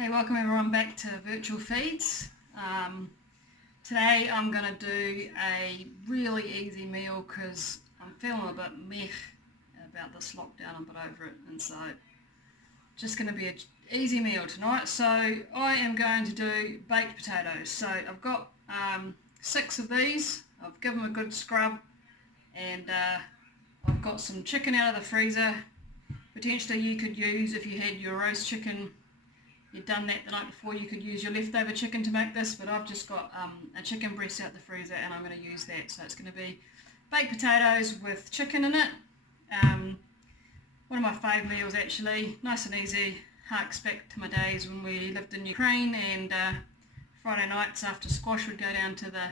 Hey, welcome everyone back to Virtual Feeds. Today I'm going to do a really easy meal because I'm feeling a bit meh about this lockdown. I'm a bit over it, and so just going to be an easy meal tonight. So I am going to do baked potatoes. So I've got 6 of these. I've given them a good scrub, and I've got some chicken out of the freezer. Potentially you could use, if you had your roast chicken, you'd done that the night before, you could use your leftover chicken to make this, but I've just got a chicken breast out the freezer and I'm going to use that. So it's going to be baked potatoes with chicken in it. One of my favourite meals actually, nice and easy. Harks back to my days when we lived in Ukraine, and Friday nights after squash we'd go down to the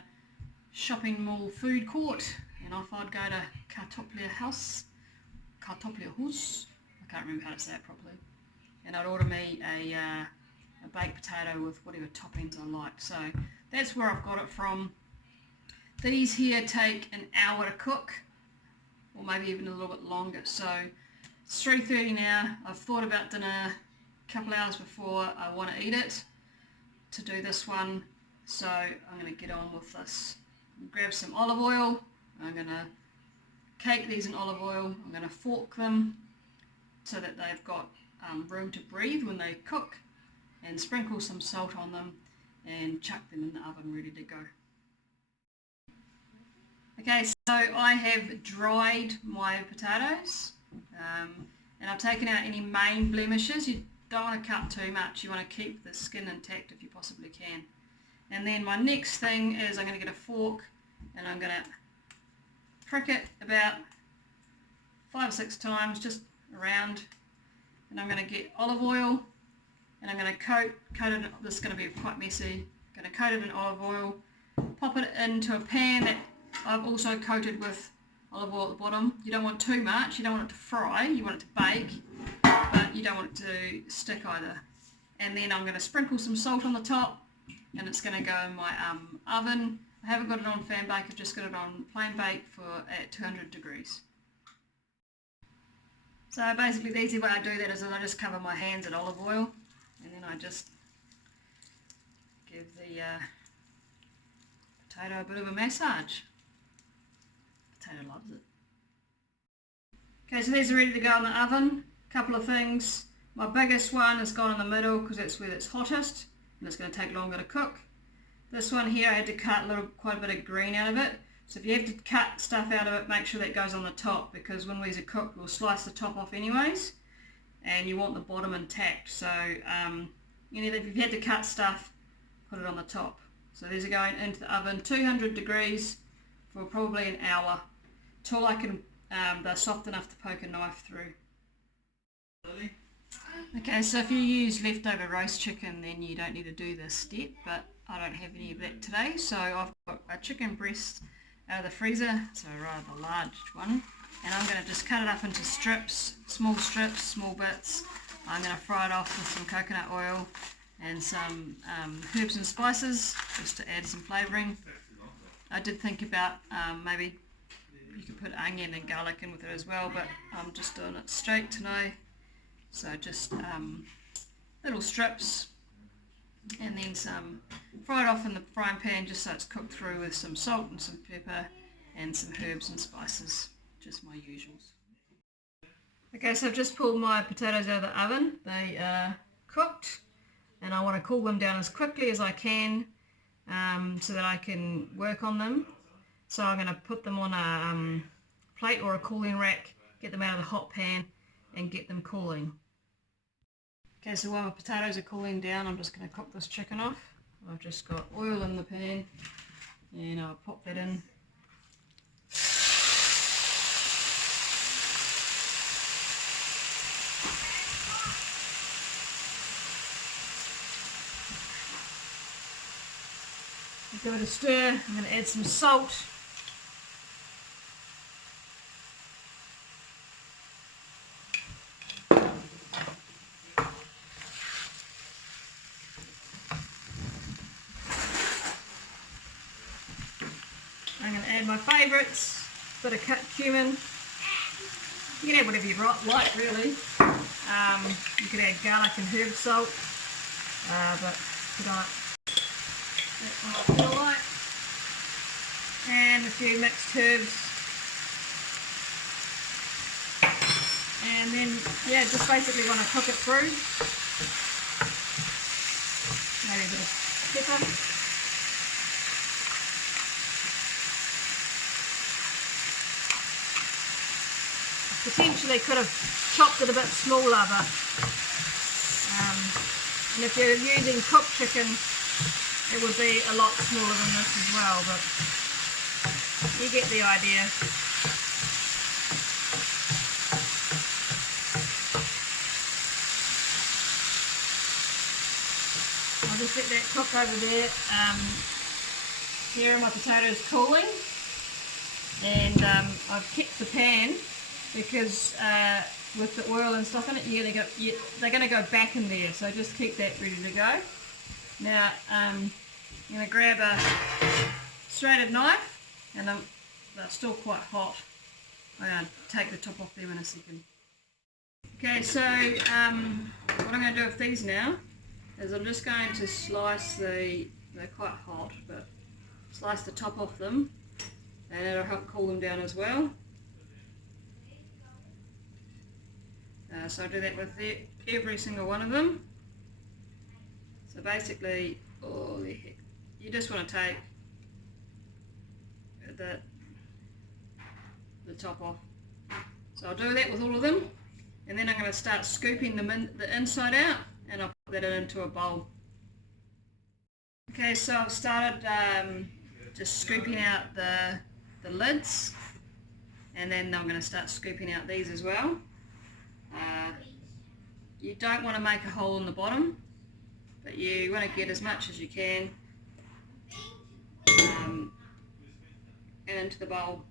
shopping mall food court, and off I'd go to Kartoflia House, I can't remember how to say it properly. And I'd order me a baked potato with whatever toppings I liked. So that's where I've got it from. These here take an hour to cook, or maybe even a little bit longer. So it's 3:30 now. I've thought about dinner a couple hours before I want to eat it to do this one. So I'm going to get on with this. Grab some olive oil. I'm going to cake these in olive oil. I'm going to fork them so that they've got room to breathe when they cook, and sprinkle some salt on them and chuck them in the oven ready to go. Okay, so I have dried my potatoes, and I've taken out any main blemishes. You don't want to cut too much, you want to keep the skin intact if you possibly can. And then my next thing is I'm going to get a fork and I'm going to prick it about 5 or 6 times just around. And I'm going to get olive oil, and I'm going to coat it, this is going to be quite messy, I'm going to coat it in olive oil, pop it into a pan that I've also coated with olive oil at the bottom. You don't want too much, you don't want it to fry, you want it to bake, but you don't want it to stick either. And then I'm going to sprinkle some salt on the top, and it's going to go in my oven. I haven't got it on fan bake, I've just got it on plain bake at 200 degrees. So basically the easy way I do that is I just cover my hands in olive oil, and then I just give the potato a bit of a massage. Potato loves it. Okay, so these are ready to go in the oven. Couple of things. My biggest one has gone in the middle because that's where it's hottest and it's going to take longer to cook. This one here I had to cut quite a bit of green out of it. So if you have to cut stuff out of it, make sure that goes on the top, because when we's a cook we'll slice the top off anyways, and you want the bottom intact. So if you've had to cut stuff, put it on the top. So these are going into the oven, 200 degrees for probably an hour, till they're soft enough to poke a knife through. Okay, so if you use leftover roast chicken then you don't need to do this step, but I don't have any of that today, so I've got a chicken breast out of the freezer, so a rather large one, and I'm going to just cut it up into strips, small bits. I'm going to fry it off with some coconut oil and some herbs and spices just to add some flavouring. I did think about maybe you could put onion and garlic in with it as well, but I'm just doing it straight today, so just little strips, and then fry it off in the frying pan just so it's cooked through with some salt and some pepper and some herbs and spices, just my usuals. Okay, so I've just pulled my potatoes out of the oven. They are cooked, and I want to cool them down as quickly as I can so that I can work on them. So I'm going to put them on a plate or a cooling rack, get them out of the hot pan and get them cooling. Okay, so while my potatoes are cooling down, I'm just going to cook this chicken off. I've just got oil in the pan, and I'll pop that in. Give it a stir. I'm going to add some salt. I'm going to add my favourites, bit of cut cumin. You can add whatever you like really. You could add garlic and herb salt. but tonight that's what I feel like. And a few mixed herbs. And then, yeah, just basically want to cook it through. Maybe a bit of pepper. Potentially could have chopped it a bit smaller, but and if you're using cooked chicken, it would be a lot smaller than this as well, but you get the idea. I'll just let that cook over there. Here are my potatoes cooling, and I've kept the pan because with the oil and stuff in it, they're going to go back in there, so just keep that ready to go. Now I'm going to grab a serrated knife, and they're still quite hot. I'm going to take the top off them in a second. Okay, so what I'm going to do with these now is I'm just going to slice they're quite hot, but slice the top off them, and it'll help cool them down as well. So I do that with every single one of them. So basically, you just want to take the top off. So I'll do that with all of them, and then I'm going to start scooping them the inside out, and I'll put that into a bowl. Okay, so I've started just scooping out the lids, and then I'm going to start scooping out these as well. You don't want to make a hole in the bottom, but you want to get as much as you can and into the bowl.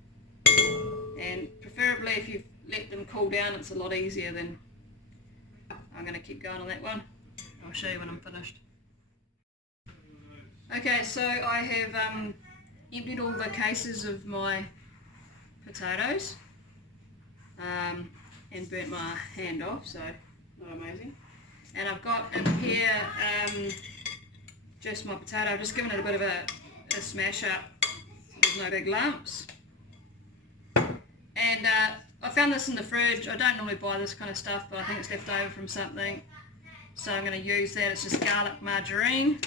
And preferably if you let them cool down, it's a lot easier. Then I'm going to keep going on that one. I'll show you when I'm finished. Okay, so I have emptied all the cases of my potatoes and burnt my hand off, so not amazing. And I've got in here just my potato. I've just given it a bit of a smash up so there's no big lumps. And I found this in the fridge. I don't normally buy this kind of stuff, but I think it's left over from something, so I'm going to use that. It's just garlic margarine,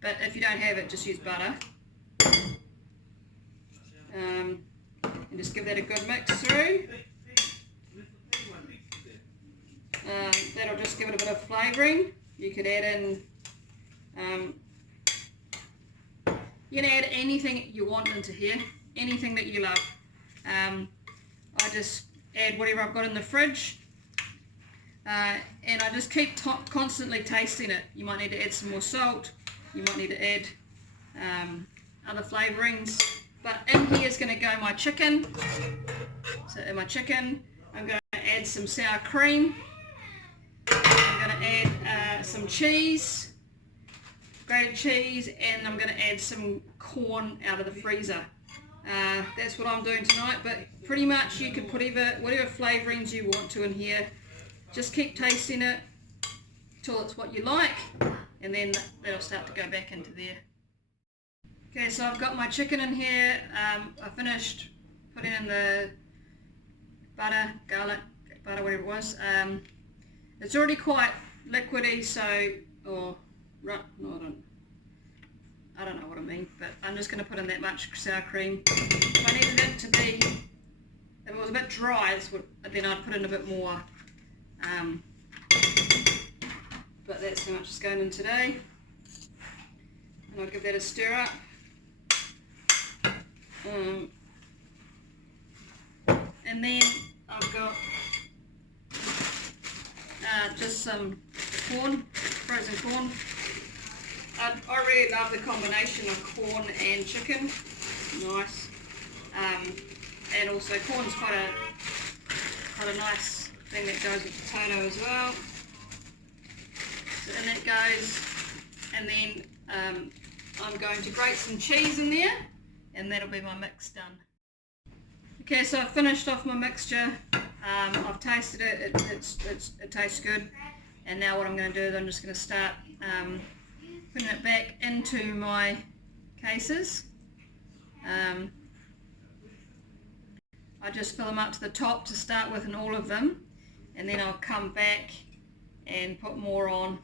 but if you don't have it, just use butter. And just give that a good mix through. That'll just give it a bit of flavouring. You could add in, you can add anything you want into here, anything that you love. I just add whatever I've got in the fridge, and I just keep constantly tasting it. You might need to add some more salt, you might need to add other flavourings, but in here is going to go my chicken. So in my chicken I'm going to add some sour cream. I'm going to add some cheese, grated cheese, and I'm going to add some corn out of the freezer. That's what I'm doing tonight, but pretty much you can put whatever flavourings you want to in here. Just keep tasting it till it's what you like, and then that'll start to go back into there. Okay, so I've got my chicken in here. I finished putting in the butter, garlic, butter, whatever it was. It's already quite liquidy, so, I don't know what I mean, but I'm just going to put in that much sour cream. If I needed it to be, if it was a bit dry, then I'd put in a bit more. But that's how much is going in today. And I'll give that a stir up. And then I've got just some corn, frozen corn. I really love the combination of corn and chicken. Nice. And also corn's quite a nice thing that goes with potato as well. So in that goes, and then I'm going to grate some cheese in there, and that'll be my mix done. Okay, so I've finished off my mixture. I've tasted it. It tastes good. And now what I'm going to do is I'm just going to start putting it back into my cases. I just fill them up to the top to start with in all of them, and then I'll come back and put more on.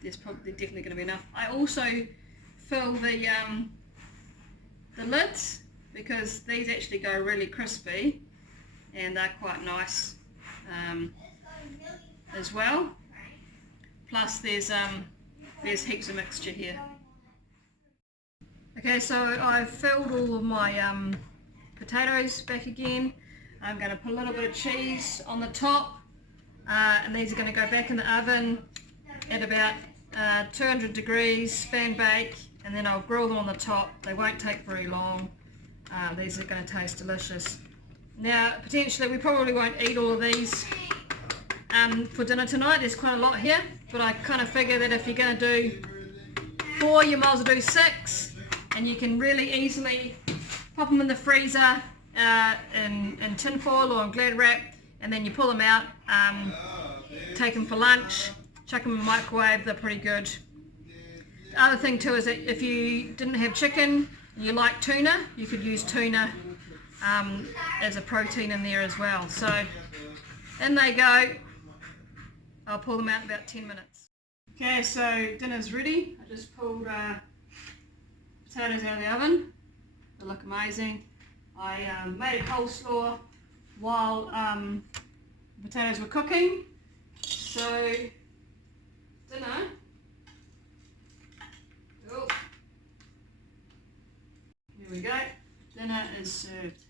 There's definitely going to be enough. I also fill the lids, because these actually go really crispy and they're quite nice as well. Plus there's heaps of mixture here. Okay, so I've filled all of my potatoes back again. I'm going to put a little bit of cheese on the top, and these are going to go back in the oven at about 200 degrees, span bake, and then I'll grill them on the top. They won't take very long. These are going to taste delicious. Now, potentially, we probably won't eat all of these for dinner tonight. There's quite a lot here, but I kind of figure that if you're going to do 4, you might as well do 6, and you can really easily pop them in the freezer in tin foil or in Glad wrap, and then you pull them out, take them for lunch, chuck them in the microwave. They're pretty good. The other thing too is that if you didn't have chicken and you like tuna, you could use tuna as a protein in there as well. So in they go. I'll pull them out in about 10 minutes. Okay, so dinner's ready. I just pulled potatoes out of the oven. They look amazing. I made a coleslaw while potatoes were cooking. So dinner. Oh, here we go. Dinner is served.